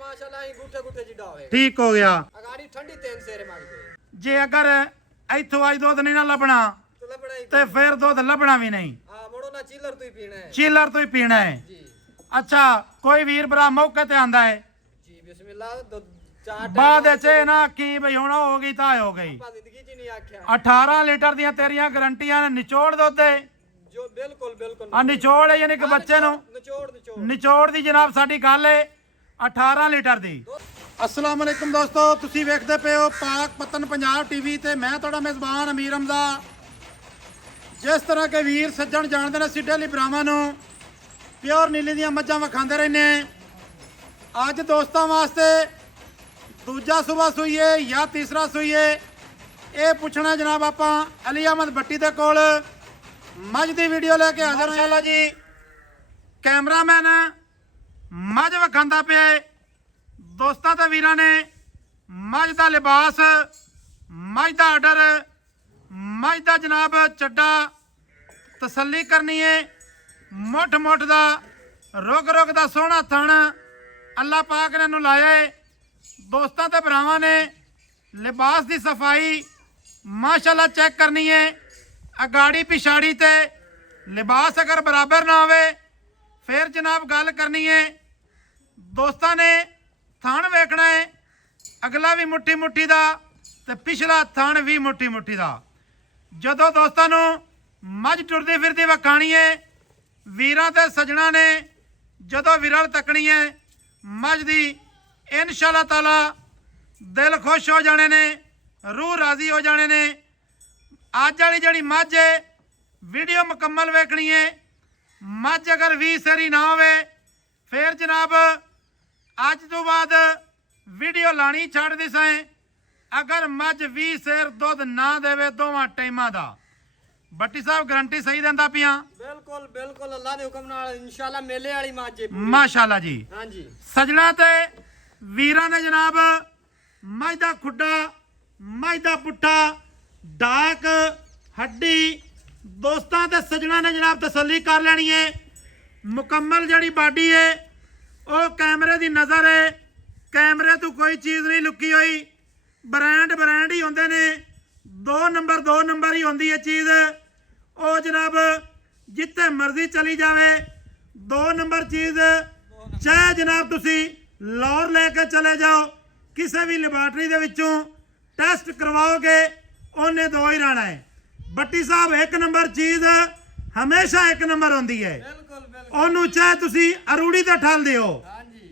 माशाल्लाह ही गुठे गुठे जिडा होवे ठीक हो गया। अगाड़ी ठंडी तेन सेरे मांगते जे अगर इथों आज दूध नहीं ना लभना तो लबड़ा ही ते फिर दूध लभना भी नहीं, हां मोड़ो ना चिलर तो ही पीना है चिलर तो ही पीना है। जी अच्छा कोई वीर भरा मौके ते आंदा है जी बिस्मिल्लाह दो चार बाद च ना की भई हुण हो गई ता हो गई। जिंदगी च नहीं आख्या 18 लीटर दियां तेरियां गारंटियां ने निचोड़ दुध है जो बिल्कुल बिल्कुल आ निचोड़ है यानी कि बच्चे नु निचोड़ ਨਿਚੋੜ ਦੀ ਜਨਾਬ ਸਾਡੀ ਗੱਲ ਹੈ 18 ਲੀਟਰ ਦੀ। ਅਸਲਾਮ ਅਲੈਕੁਮ ਦੋਸਤੋ, ਤੁਸੀਂ ਵੇਖਦੇ ਪਏ ਹੋ ਪਾਕ ਪਤਨ ਪੰਜਾਬ ਟੀਵੀ ਤੇ ਮੈਂ ਤੁਹਾਡਾ ਮੇਜ਼ਬਾਨ ਅਮੀਰ ਹਮਜ਼ਾ। ਜਿਸ ਤਰ੍ਹਾਂ ਕੇ ਵੀਰ ਸੱਜਣ ਜਾਣਦੇ ਨੇ ਸਿੱਧੇ ਲਈ ਭਰਾਵਾਂ ਨੂੰ ਪਿਓਰ ਨੀਲੀ ਦੀਆਂ ਮੱਝਾਂ ਵਿਖਾਉਂਦੇ ਰਹਿੰਦੇ ਆ। ਅੱਜ ਦੋਸਤਾਂ ਵਾਸਤੇ ਦੂਜਾ ਸੂਬਾ ਸੂਈਏ ਜਾਂ ਤੀਸਰਾ ਸੂਈਏ ਇਹ ਪੁੱਛਣਾ ਜਨਾਬ ਆਪਾਂ ਅਲੀ ਅਹਿਮਦ ਭੱਟੀ ਦੇ ਕੋਲ ਮੱਝ ਦੀ ਵੀਡੀਓ ਲੈ ਕੇ ਹਾਜ਼ਰ ਹਾਂ। ਮਾਸ਼ਾਅੱਲਾ ਜੀ कैमरामैन मझ विखांदा पिया दोस्तों ते वीरां ने मझ का लिबास, मझ का आर्डर, मझ का जनाब चड्डा तसल्ली करनी है। मुठ मुठ का रुग रुग का सोहना थण अल्लाह पाक ने लाया है। दोस्तों ते भरावां ने लिबास की सफाई माशाल्लाह चेक करनी है। अगाड़ी पिछाड़ी ते लिबास अगर बराबर ना होवे फिर जनाब गल करनी है। दोस्तों ने थान वेखना है, अगला भी मुट्ठी मुट्ठी का ते पिछला थान भी मुट्ठी मुट्ठी का। जदों दोस्तों नूं मझ टुरदी फिरदी विखाणी है, वीरां ते सजना ने जदों विरल तकनी है मझ दी इंशाअल्लाह ताला दिल खुश हो जाने ने, रूह राजी हो जाने ने। अज वाली जिहड़ी मझ है वीडियो मुकम्मल वेखनी है। मझ अगर 20 सेरी ना होवे फिर जनाब अज तो बाद वीडियो लानी छड़ दी साए। अगर मझ 20 सेर दुध ना देवे दोवां टाइमां दा भट्टी साहब गारंटी सही देंदा पिया। बिल्कुल बिल्कुल अल्लाह दे हुक्म नाल इंशाअल्लाह मेले वाली मझ माशाअल्लाह जी। हां जी सजना ते वीरां ने जनाब मझ दा खुड्डा, मझ दा पुट्ठा, डाक, हड्डी दोस्तों ते सजना ने जनाब तसल्ली कर लेनी है। मुकम्मल जड़ी बाडी है वो कैमरे की नज़र है, कैमरे तो कोई चीज़ नहीं लुकी हुई। ब्रांड ब्रांड ही होंदे ने, दो नंबर ही होंदी है चीज़। वो जनाब जिथे मर्जी चली जावे दो नंबर चीज़। चाहे जनाब तुसी लाहौर लेके चले जाओ किसी भी लेबार्टरी दे विचों टेस्ट करवाओगे उन्हें दो ही रहना है। भट्टी साहब एक नंबर चीज़ हमेशा एक नंबर होंदी है। ओनू चाहे तुसी अरूड़ी ते ठल दिओ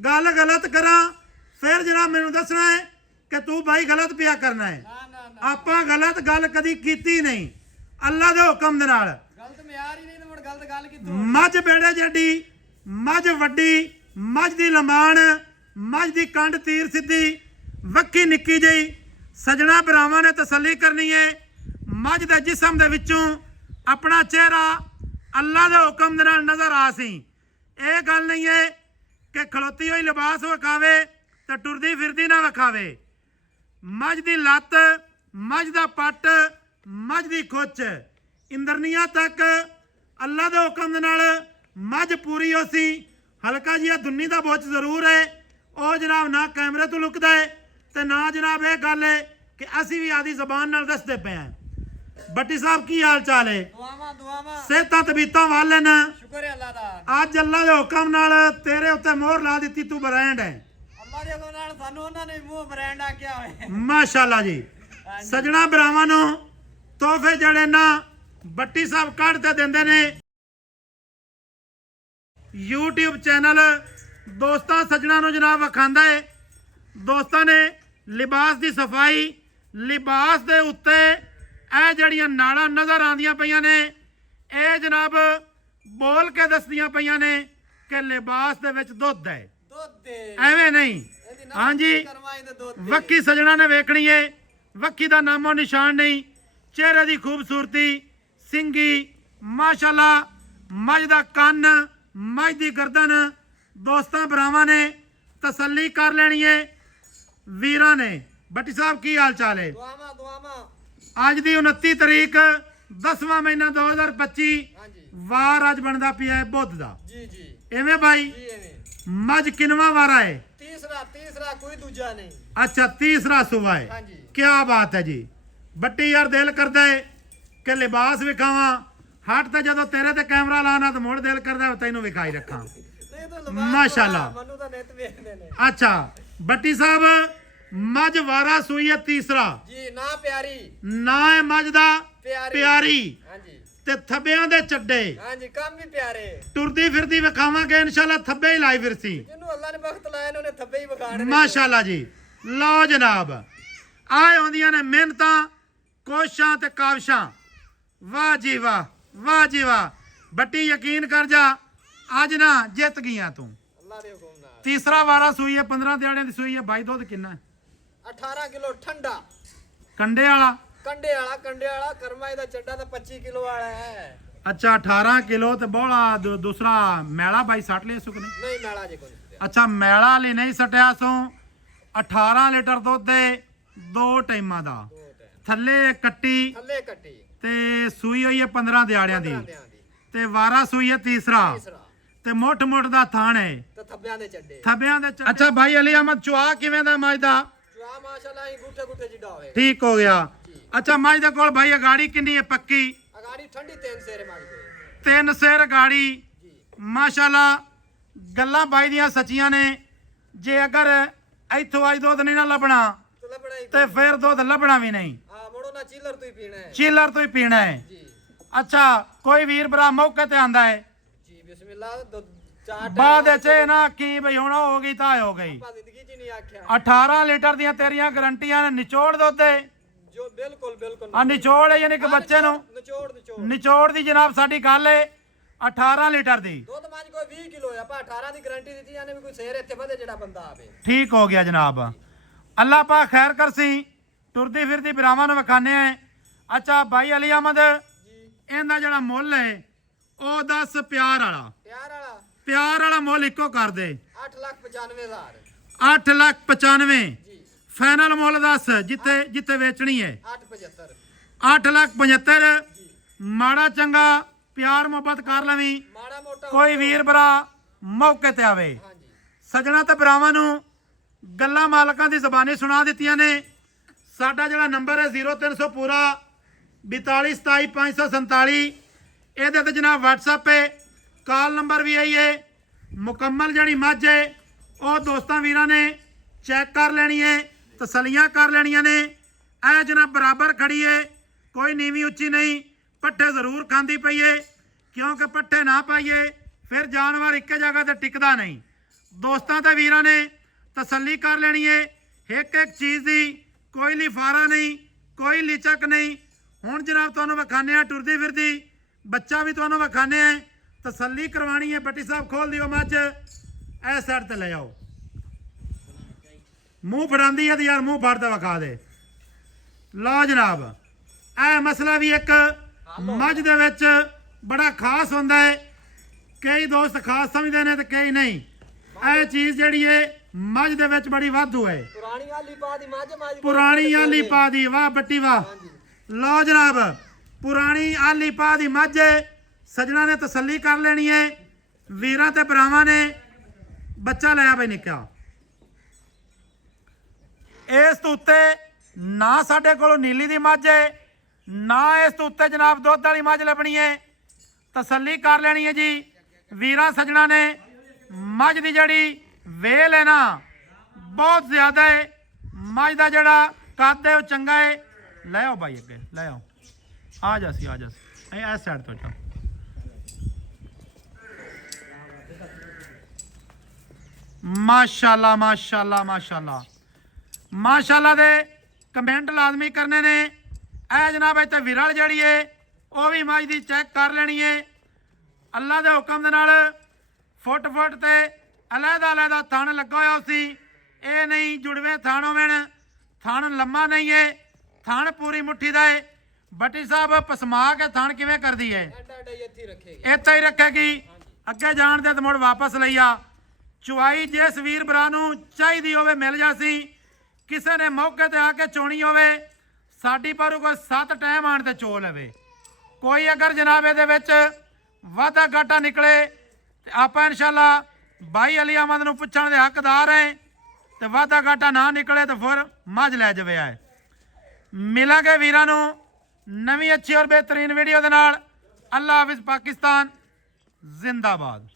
गल गलत करा फिर जनाब मैनू दसना है कि तू भाई गलत पिया करना है। आपां गलत गल कदी कीती नहीं अल्लाह दे हुक्म दे नाल। मझ बेड़े जड्डी, मझ वड्डी, मझ दी लंबाण, मझ दी कंड तीर सीधी, वक्की निक्की जही। सजना भरावां ने तसल्ली करनी है। मझ दे जिसम दे विचों अपना चेहरा अल्लाह दे हुक्म दे नाल नज़र आ सी। ये गल नहीं है कि खलोती हुई लिबास विखावे तो टुरदी फिरदी ना विखावे। मझ दी लत्त, मझ दा पट, मझ दी खुच इंद्रनिया तक अल्लाह दे हुक्म दे नाल मझ पूरी हो सी। हल्का जिहा दुन्नी दा बोच जरूर है, वो जनाब ना कैमरे तो लुकदा है ते ना जनाब ये गल है कि असी भी आदि जबान नाल दसदे पे हैं। भट्टी साहब की हाल चाल है? सेहतां तबीयतां वाले न? शुक्र है अल्लाह दा। अज अल्लाह दे हुक्म नाल तेरे उत्ते मोहर ला दी तू ब्रांड है। अल्लाह दे हुक्म नाल सानू उन्हां ने मूंह ब्रांड आख्या होए माशाअल्लाह जी। सजना भरावां नूं तोहफे जड़े ना भट्टी साहब कढ़ ते देंदे ने। यूट्यूब चैनल दोस्तां सजना नूं जनाब विखांदा है। दोस्तां ने लिबास की सफाई, लिबास के उत्ते ਇਹ ਜਿਹੜੀਆਂ ਨਾਲਾਂ ਨਜ਼ਰ ਆਉਂਦੀਆਂ ਪਈਆਂ ਨੇ ਇਹ ਜਨਾਬ ਬੋਲ ਕੇ ਦੱਸਦੀਆਂ ਪਈਆਂ ਨੇ ਕਿ ਲਿਬਾਸ ਦੇ ਵਿੱਚ ਦੁੱਧ ਹੈ, ਐਵੇਂ ਨਹੀਂ। ਹਾਂਜੀ ਵੱਕੀ ਸਜਣਾ ਨੇ ਵੇਖਣੀ ਹੈ, ਵੱਕੀ ਦਾ ਨਾਮੋ ਨਿਸ਼ਾਨ ਨਹੀਂ। ਚਿਹਰੇ ਦੀ ਖੂਬਸੂਰਤੀ, ਸਿੰਗੀ ਮਾਸ਼ਾਅੱਲਾ, ਮੱਝ ਦਾ ਕੰਨ, ਮੱਝ ਦੀ ਗਰਦਨ दोस्तों भरावां ने तसल्ली कर लेनी है। वीरां ने भट्टी साहब की हाल चाल है? अज की 29 तरीक 10वां महीना 2025 वार अज बनता पिया है बुध का। इवें भाई मज किनवा वारा है? तीसरा कोई दूजा नहीं। अच्छा तीसरा सूबा है। हाँ जी। क्या बात है जी। बट्टी यार दिल करदा है कि लिबास विखावा हट ते जदों तेरे ते कैमरा लाना तो मुड़ दिल करदा है तैनू विखाई रखा। नहीं तो लिबास माशाल्लाह। मनु तो नेत वेखदे ने। अच्छा बट्टी साहब मज वारा सूई है तीसरा जी ना प्यारी ना है मज दा प्यारी हाँ जी ते थब्बियां दे चड्डे हाँ जी काम भी प्यारे टुरदी फिरदी विखावांगे इंशाल्लाह थब्बे ही लाई फिरसी जिन्हों अल्लाह ने बख्त लाया उन्हें थब्बे ही बखाड़े ने। माशाल्लाह जी। लो जनाब आए होंदियां ने मेहनतां कोशिशां ते काविशां। वाह जी वाह बट्टी यकीन कर जा आज ना जित गईयां तू। अल्लाह दे हुक्म नाल तीसरा वारा सूई है 15 दिहाड़ियां दी सूई है। भाई दुध किन्ना है? 18 किलो ठंडा कंडे वाला कंडे वाला कर्मा दा चड्डा तो 25 किलो वाला है। अच्छा 18 किलो ते बोला दूसरा मैला भाई सट लिया सुख नहीं। नहीं नाला जे कोई अच्छा मैला ले नहीं सटिया सो 18 लीटर दुध दे 2 टाइमां दा थल्ले कट्टी थल्ले कट्टी ते सूई हुई है 15 दिहाड़ियां दी 15 दिहां दी ते वारा सूई है तीसरा तीसरा ते मुठ दा थान है तो थब्बियां दे चड्डे थब्बियां दे अच्छा भाई अली अहमद चुआ किवें दा मज दा? चुआ माशाल्लाह ही गुठे जिड्डा होवे। ठीक हो गया। अच्छा मज दे कोल भाई गाड़ी किन्नी है पक्की? अगाड़ी ठंडी 3 सेरे मार दे 3 सेर गाड़ी जी माशाल्लाह गल्लां बाई दियां सच्चियां ने। जे अगर इथों अज दुध नहीं ना लभना तो लबड़ा ही ते फिर दुध लभना भी नहीं। हां मोड़ो ना चिलर तू ही पीना है चीलर तो ही पीना है। जी अच्छा कोई वीर भरा मौके ते आंदा है जी बिस्मिल्लाह दो चार बाद च ना की भई हुण हो गई ता हो गई। टाइम जिंदगी च नहीं आख्या 18 लीटर दियां तेरियां गारंटियां ने निचोड़ दुध दे जो बिल्कुल आ निचोड़ है यानी कि बच्चे नु निचोड़ निचोड़ दी जनाब साडी गल है 18 लीटर दी। दुध मां कोई 20 किलो है पर 18 दी गारंटी दी यानी भी कोई शेर इत्थे बदे जेड़ा बंदा आवे। ठीक हो गया जनाब अल्लाह पाक खैर करसी टुरदी फिरदी बिरावां नु विखाने हैं। अच्छा भाई अली अहमद जी ਇਹਦਾ ਜਿਹੜਾ ਮੁੱਲ ਹੈ ਉਹ ਦੱਸ ਪਿਆਰ ਵਾਲਾ प्यार वाला ਮੁੱਲ ਇੱਕੋ ਕਰ ਦੇ 8,95,000 8,95,000 जी ਫਾਈਨਲ ਮੁੱਲ ਦੱਸ ਜਿੱਥੇ ਵੇਚਣੀ ਹੈ 8,75 8,75,000 ਮਾੜਾ ਚੰਗਾ ਪਿਆਰ ਮੁਹੱਬਤ ਕਰ ਲਵੀਂ माड़ा मोटा ਕੋਈ ਵੀਰ ਭਰਾ ਮੌਕੇ ਤੇ ਆਵੇ। हाँ जी ਸੱਜਣਾ ਤੇ ਭਰਾਵਾਂ ਨੂੰ ਗੱਲਾਂ ਮਾਲਕਾਂ ਦੀ ਜ਼ਬਾਨੀ ਸੁਣਾ ਦਿੱਤੀਆਂ ਨੇ। ਸਾਡਾ ਜਿਹੜਾ ਨੰਬਰ ਹੈ 0300 ਪੂਰਾ 42275547 ਇਹਦੇ ਤੇ ਜਨਾਬ WhatsApp ਹੈ ਕਾਲ ਨੰਬਰ ਵੀ ਆਈ ਹੈ। ਮੁਕੰਮਲ ਜਿਹੜੀ ਮੱਝ ਹੈ ਉਹ ਦੋਸਤਾਂ ਵੀਰਾਂ ਨੇ ਚੈੱਕ ਕਰ ਲੈਣੀ ਹੈ ਤਸੱਲੀਆਂ ਕਰ ਲੈਣੀਆਂ ਨੇ। ਇਹ ਜਨਾਬ ਬਰਾਬਰ ਖੜੀ ਹੈ ਕੋਈ ਨੀਵੀਂ ਉੱਚੀ ਨਹੀਂ ਪੱਠੇ ਜ਼ਰੂਰ ਖਾਂਦੀ ਪਈ ਹੈ ਕਿਉਂਕਿ ਪੱਠੇ ਨਾ ਪਾਈਏ ਫਿਰ ਜਾਨਵਰ ਇੱਕ ਜਗ੍ਹਾ ਤੇ ਟਿਕਦਾ ਨਹੀਂ। ਦੋਸਤਾਂ ਤੇ ਵੀਰਾਂ ਨੇ ਤਸੱਲੀ ਕਰ ਲੈਣੀ ਹੈ ਇੱਕ ਚੀਜ਼ ਦੀ ਕੋਈ ਲਿਫਾਰਾ ਨਹੀਂ ਕੋਈ ਲਿਚਕ ਨਹੀਂ। ਹੁਣ ਜਨਾਬ ਤੁਹਾਨੂੰ ਵਿਖਾਣੇ ਆ ਟੁਰਦੀ ਫਿਰਦੀ ਬੱਚਾ ਵੀ ਤੁਹਾਨੂੰ ਵਿਖਾਣੇ ਆ ਤਸੱਲੀ ਕਰਵਾਣੀ ਹੈ। ਬੱਟੀ ਸਾਹਿਬ ਖੋਲ ਦਿਓ ਮੱਝ ਇਹ ਸਾਈਡ ਤੇ ਲੈ ਆਓ। ਮੂੰਹ ਫੜਾਂਦੀ ਹੈ ਤੇ ਯਾਰ ਮੂੰਹ ਫੜਦਾ ਵਿਖਾ ਦੇ। ਲਓ ਜਨਾਬ ਇਹ ਮਸਲਾ ਵੀ ਇੱਕ ਮੱਝ ਦੇ ਵਿੱਚ ਬੜਾ ਖਾਸ ਹੁੰਦਾ ਹੈ। ਕਈ ਦੋਸਤ ਖਾਸ ਸਮਝਦੇ ਨੇ ਤੇ ਕਈ ਨਹੀਂ। ਇਹ ਚੀਜ਼ ਜਿਹੜੀ ਹੈ ਮੱਝ ਦੇ ਵਿੱਚ ਬੜੀ ਵਾਧੂ ਹੈ। पुरानी आली पा दी माज ਪੁਰਾਣੀ ਆਲੀ ਪਾ ਦੀ ਵਾਹ ਬੱਟੀ ਵਾਹ। ਲਓ ਜਨਾਬ ਪੁਰਾਣੀ ਆਲੀ ਪਾ ਦੀ ਮੱਝ ਸਜਣਾ ਨੇ ਤਸੱਲੀ ਕਰ ਲੈਣੀ ਹੈ। ਵੀਰਾਂ ਤੇ ਭਰਾਵਾਂ ਨੇ ਬੱਚਾ ਲਿਆ ਬਈ ਨਿੱਕਾ। ਇਸ ਤੋਂ ਉੱਤੇ ਨਾ ਸਾਡੇ ਕੋਲ ਨੀਲੀ ਦੀ ਮੱਝ ਹੈ ਨਾ ਇਸ ਤੋਂ ਉੱਤੇ ਜਨਾਬ ਦੁੱਧ ਵਾਲੀ ਮੱਝ ਲੱਭਣੀ ਹੈ। ਤਸੱਲੀ ਕਰ ਲੈਣੀ ਹੈ ਜੀ ਵੀਰਾਂ ਸਜਣਾ ਨੇ। ਮੱਝ ਦੀ ਜਿਹੜੀ ਵੇਲ ਹੈ ਨਾ ਬਹੁਤ ਜ਼ਿਆਦਾ ਹੈ। ਮੱਝ ਦਾ ਜਿਹੜਾ ਕੱਦ ਹੈ ਉਹ ਚੰਗਾ ਹੈ। ਲੈ ਆਓ ਭਾਈ ਅੱਗੇ ਲੈ ਆਓ ਆ ਜਾ ਸੀ ਇਸ ਸਾਈਡ ਤੋਂ ਚਾ ਮਾਸ਼ਾਅੱਲਾ ਮਾਸ਼ਾਅੱਲਾ ਮਾਸ਼ਾਅੱਲਾ ਮਾਸ਼ਾਅੱਲਾ ਦੇ ਕਮੈਂਟ ਲਾਜ਼ਮੀ ਕਰਨੇ ਨੇ। ਇਹ ਜਨਾਬ ਇੱਥੇ ਵਿਰਲ ਜਿਹੜੀ ਹੈ ਉਹ ਵੀ ਮੱਝ ਦੀ ਚੈੱਕ ਕਰ ਲੈਣੀ ਹੈ। ਅੱਲਾ ਦੇ ਹੁਕਮ ਦੇ ਨਾਲ ਫੁੱਟ ਤੇ ਅਲੱਗ ਥਣ ਲੱਗਾ ਹੋਇਆ ਸੀ। ਇਹ ਨਹੀਂ ਜੁੜਵੇਂ ਥਣ ਹੋਵਣ ਥਣ ਲੰਮਾ ਨਹੀਂ ਹੈ ਥਣ ਪੂਰੀ ਮੁੱਠੀ ਦਾ ਹੈ। ਬੱਟੀ ਸਾਹਿਬ ਪਸਮਾ ਕੇ ਥਣ ਕਿਵੇਂ ਕਰਦੀ ਹੈ ਇੱਥੇ ਹੀ ਰੱਖੇਗੀ ਅੱਗੇ ਜਾਣ ਦੇ ਤੇ ਮੁੜ ਵਾਪਸ ਲਈ ਆ। ਚੁਆਈ ਜਿਸ ਵੀਰ ਭਰਾ ਨੂੰ ਚਾਹੀਦੀ ਹੋਵੇ ਮਿਲ ਜਾਸੀ। ਕਿਸੇ ਨੇ ਮੌਕੇ ਤੇ ਆ ਕੇ ਚੋਣੀ ਹੋਵੇ ਸਾਡੀ ਪਰ ਕੋਈ 7 ਟਾਈਮ ਆਣ ਤੇ ਚੋ ਲਵੇ। ਕੋਈ ਅਗਰ ਜਨਾਬ ਇਹਦੇ ਵਿੱਚ ਵਾਧਾ ਘਾਟਾ ਨਿਕਲੇ ਤੇ ਆਪਾਂ ਇਨਸ਼ਾਅੱਲਾ ਭਾਈ ਅਲੀ ਅਹਿਮਦ ਨੂੰ ਪੁੱਛਣ ਦੇ ਹੱਕਦਾਰ ਹੈ। ਤੇ ਵਾਧਾ ਘਾਟਾ ਨਾ ਨਿਕਲੇ ਤਾਂ ਫਿਰ ਮੱਝ ਲੈ ਜਾਵੇ ਆਏ। ਮਿਲਾਂਗੇ ਵੀਰਾਂ ਨੂੰ ਨਵੀਂ ਅੱਛੀ ਔਰ ਬਿਹਤਰੀਨ ਵੀਡੀਓ ਦੇ ਨਾਲ। ਅੱਲਾ ਹਾਫਿਜ਼। ਪਾਕਿਸਤਾਨ ਜ਼ਿੰਦਾਬਾਦ।